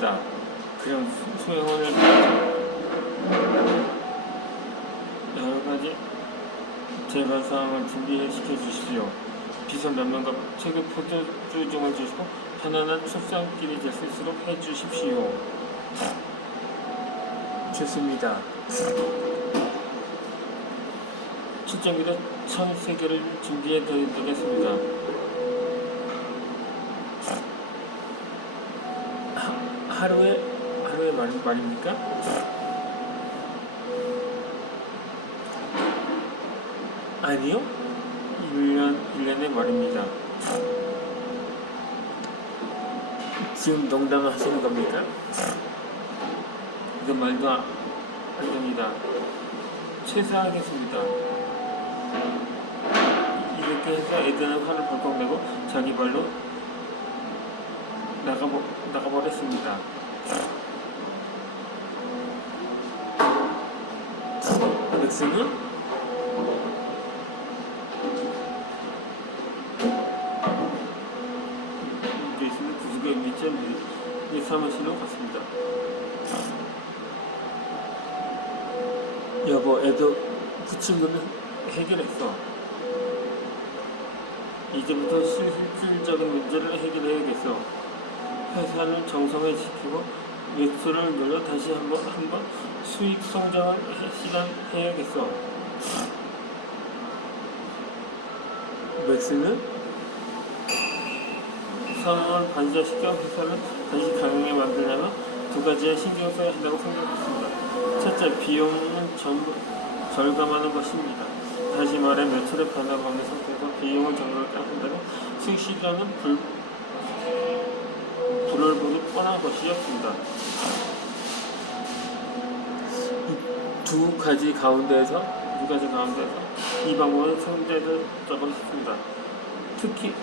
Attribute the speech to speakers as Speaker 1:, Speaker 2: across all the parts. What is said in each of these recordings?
Speaker 1: 있습니다. 그럼 수- 소형원을 여러 가지 제반 사항을 준비시켜 주십시오. 비선 면면과 책을 포도주중을 주시고 편안한 출산길이 될 수 있도록 해 주십시오. 좋습니다. 출전기도 1003개를 준비해 드리겠습니다. 하, 하루에, 하루에 말, 말입니까? 아니요. 1년, 1년의 말입니다. 지금 농담을 하시는 겁니까? 이건 말도 안, 안 됩니다. 최소하겠습니다. 이렇게 해서 애들은 화를 벌컥 내고 자기 발로 나가버, 나가버렸습니다. 구석에 밑에 이 사무실로 갔습니다. 여보, 애도 그 친구는 해결했어. 이제부터 실질적인 문제를 해결해야겠어. 회사를 정성을 지키고 매출을 늘려 다시 한번 한번 수익 성장을 해- 실현해야겠어. 맥스는 상황을 반전시켜 회사를 다시 강하게 만들려면 두 가지에 신경 써야 한다고 생각했습니다. 첫째, 비용은 전부 절감하는 것입니다. 다시 말해 매출의 변화가 없는 상태에서 비용을 절감하게 한다면 수익 실현은 불, 뻔한 것이었습니다. 이두 가지 가운데에서 두 가지 가운데에서 이 방법은 선택을 적었습니다. 특히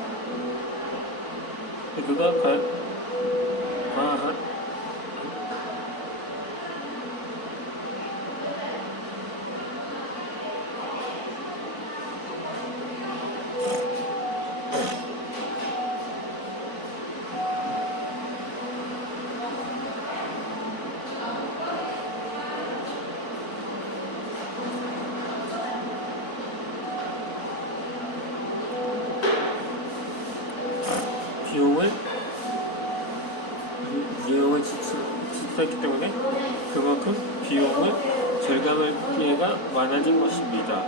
Speaker 1: 그가 과, 과한 비용을 비용을 지출, 지출했기 때문에 그만큼 비용을 절감할 기회가 많아진 것입니다.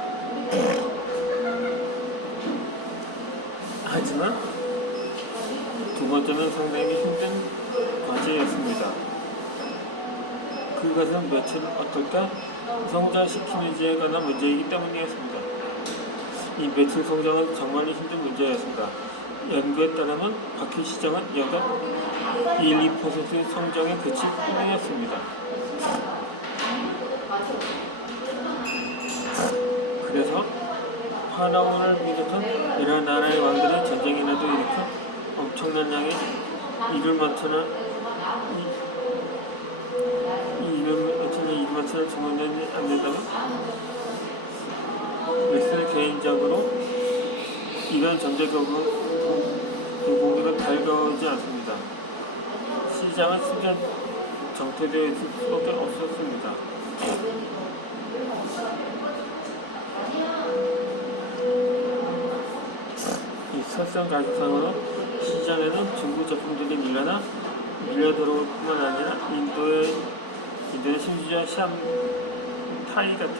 Speaker 1: 하지만 두 번째는 상당히 힘든 과제였습니다. 그것은 며칠 어떨까 성장시키는지에 관한 문제이기 때문이었습니다. 이 매출 성장은 정말 힘든 문제였습니다. 연구에 따르면 바퀴 시장은 여간 1, 2%의 성장에 그칠 뿐이었습니다. 그래서 파라오를 비롯한 여러 나라의 왕들이 전쟁이라도 일으켜 엄청난 양의 일을 많거나 이, 이 일을 많거나 일을 많거나 주문되지 않는다면 웨스는 개인적으로 이런 전제적으 달가오지 않습니다. 시장은 수전 정체되어 있을 수밖에 없었습니다. 이 설상 가격상으로 시장에는 중국 제품들이 밀려나 밀려 들어올 뿐만 아니라 인도의 인도의 심지어 샴 타이 같은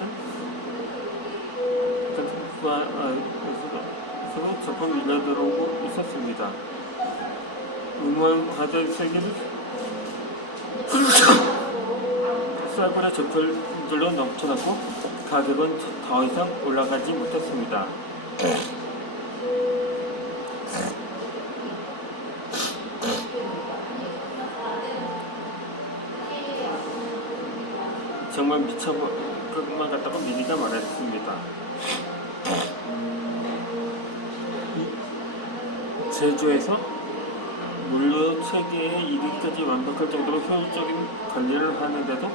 Speaker 1: 같은 서로 제품 밀려 들어오고 있었습니다. 음원 과자 세개를 쌀보라 제품들로 넘쳐났고 가격은 더 이상 올라가지 못했습니다. 정말 미쳐볼 것만 같다고 미리가 말했습니다. 이 제주에서 체계의 이르기까지 완벽할 정도로 효율적인 관리를 하는데도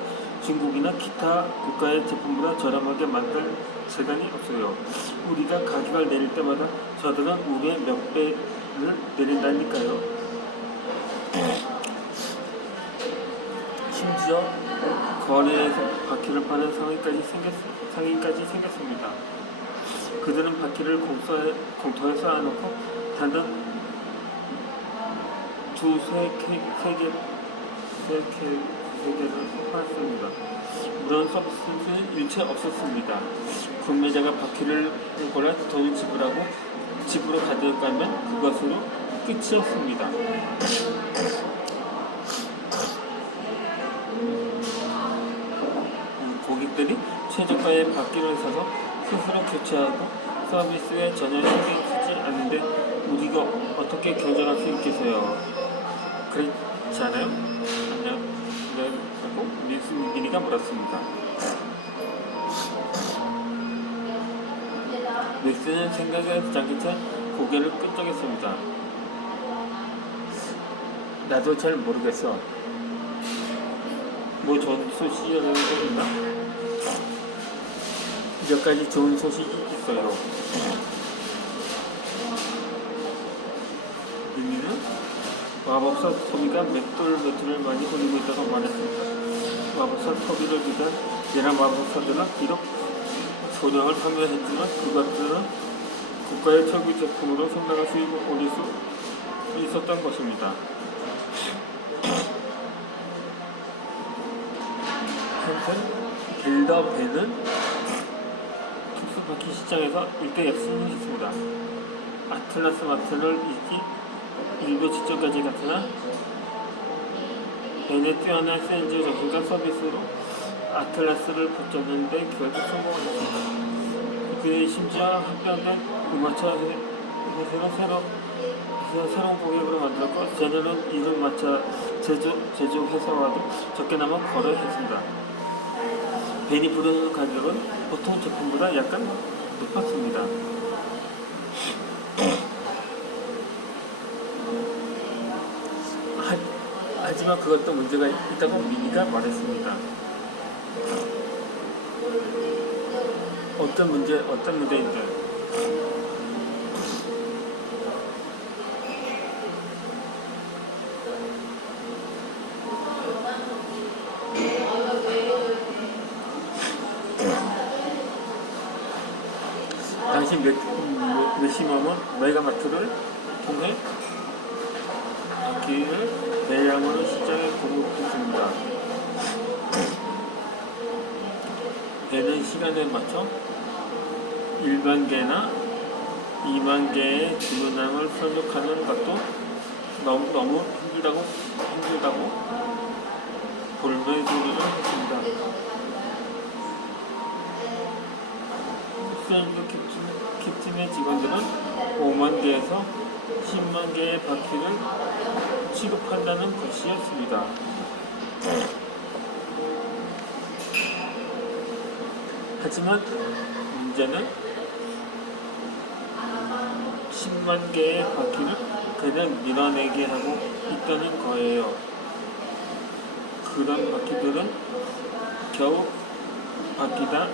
Speaker 1: 중국이나 기타 국가의 제품보다 저렴하게 만들 재단이 없어요. 우리가 가격을 내릴 때마다 저들은 우리의 몇 배를 내린다니까요. 심지어 거리에서 바퀴를 파는 상인까지 생겼, 상인까지 생겼습니다. 그들은 바퀴를 공터에, 공터에 쌓아놓고 단단 두세 개, 세 개, 세 개, 세 개를 팔았습니다. 이런 서비스는 일체 없었습니다. 구매자가 바퀴를 보거나 돈을 지불하고 집으로 가져가면 그것으로 끝이었습니다. 음, 고객들이 최저가의 바퀴를 사서 스스로 교체하고 서비스에 전혀 신경 쓰지 않는데 우리가 어떻게 경쟁할 수 있겠어요? 그렇지 않아요? 아니요. 네, 하고 미니가 물었습니다. 닉스는 생각에 잠긴 채 고개를 끄덕였습니다. 나도 잘 모르겠어. 뭐 좋은 소식이라는 거 있나? 몇 가지 좋은 소식이 있어요. 마법사 토비가 맷돌 매트를 많이 올리고 있다고 말했습니다. 마법사 토비를 위한 예나 마법사들은 비록 소량을 판매했지만 그것들은 국가의 철구 제품으로 상당한 수익을 올릴 수 있었던 것입니다. 한편 빌더 벤은 특수바퀴 시장에서 일대 역승을 했습니다. 아틀라스 마트를 이기 일부 직전까지 갔으나 벤의 뛰어난 센즈 정신과 서비스로 아틀라스를 붙였는데 결국 성공했습니다. 그의 심지어 합병된 음악차 회사를 새로 그래서 새로운 고객으로 만들었고 제네는 이름 마차 제조, 제조 회사와도 적게나마 거래했습니다. 벤이 부르는 가격은 보통 제품보다 약간 높았습니다. 하, 하지만 그것도 문제가 있다고 미니가 말했습니다. 어떤 문제, 어떤 문제인데? 당시 몇, 몇, 몇시멈은 메가마트를 통해 바퀴를 대량으로 시장에 공급했습니다. 되는 시간에 맞춰 1만 개나 2만 개의 주문량을 선적하는 것도 너무, 너무 힘들다고, 힘들다고 볼멘 소리를 했습니다. 수산주 킵팀, 의 직원들은 5만 개에서 10만 개의 바퀴를 취급한다는 것이었습니다. 하지만 문제는 10만 개의 바퀴를 그냥 밀어내게 하고 있다는 거예요. 그런 바퀴들은 겨우 바퀴당,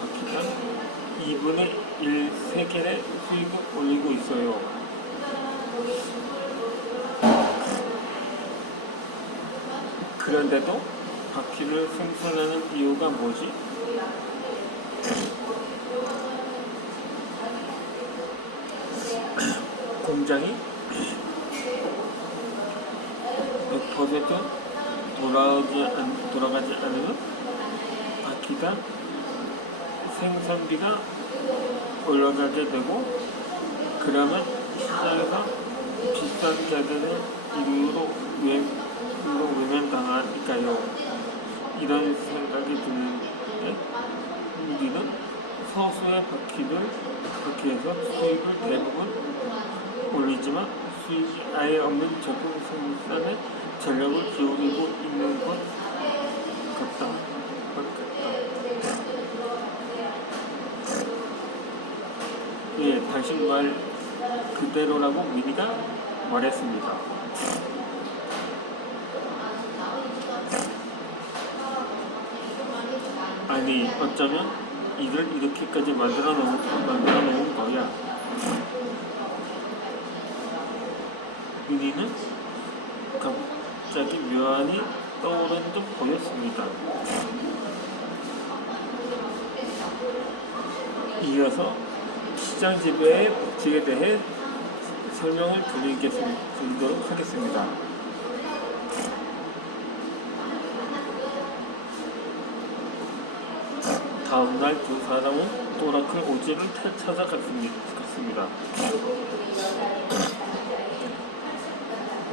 Speaker 1: 바퀴당 2분의 1 세겔의 수익을 올리고 있어요. 그런데도 바퀴를 생산하는 이유가 뭐지? 공장이 100% 돌아오지 않, 돌아가지 않으면 바퀴가 생산비가 올라가게 되고 그러면 시장에서 비싼 가격의 이유로 외 로 외면당하니까요. 이런 생각이 드는데 우리는 서수의 바퀴를 바퀴에서 수익을 대부분 올리지만 수익이 아예 없는 제품 생산에 전력을 기울이고 있는 것 같다. 것 같다. 예, 당신 말 그대로라고 미니가 말했습니다. 아니, 어쩌면 이를 이렇게까지 만들어 놓은, 만들어 놓은 거야. 미니는 갑자기 묘안이 떠오르는 듯 보였습니다. 이어서 시장 지배의 법칙에 대해 설명을 드리겠습- 드리도록 하겠습니다. 다음 날 두 사람은 오라클 오지를 태- 찾아갔습니다.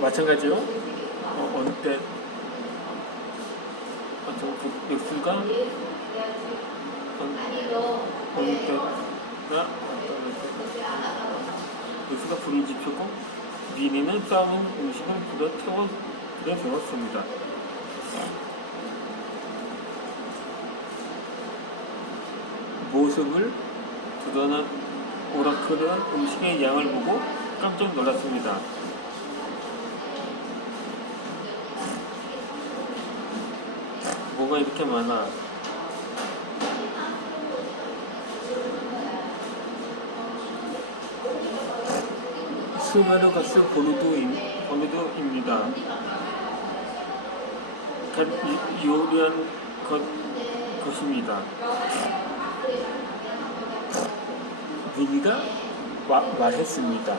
Speaker 1: 마찬가지로 어, 어느 때 아, 저 그, 역수가 어느, 때나 역수가 불을 지폈고 미니는 싸우는 음식을 불어 태워 불에 세웠습니다. 모습을 드러난 오라클은 음식의 양을 보고 깜짝 놀랐습니다. 뭐가 이렇게 많아? 스메르가스 보르도인, 보르도입니다. 요리한 것, 것입니다. 비니가 와- 말했습니다.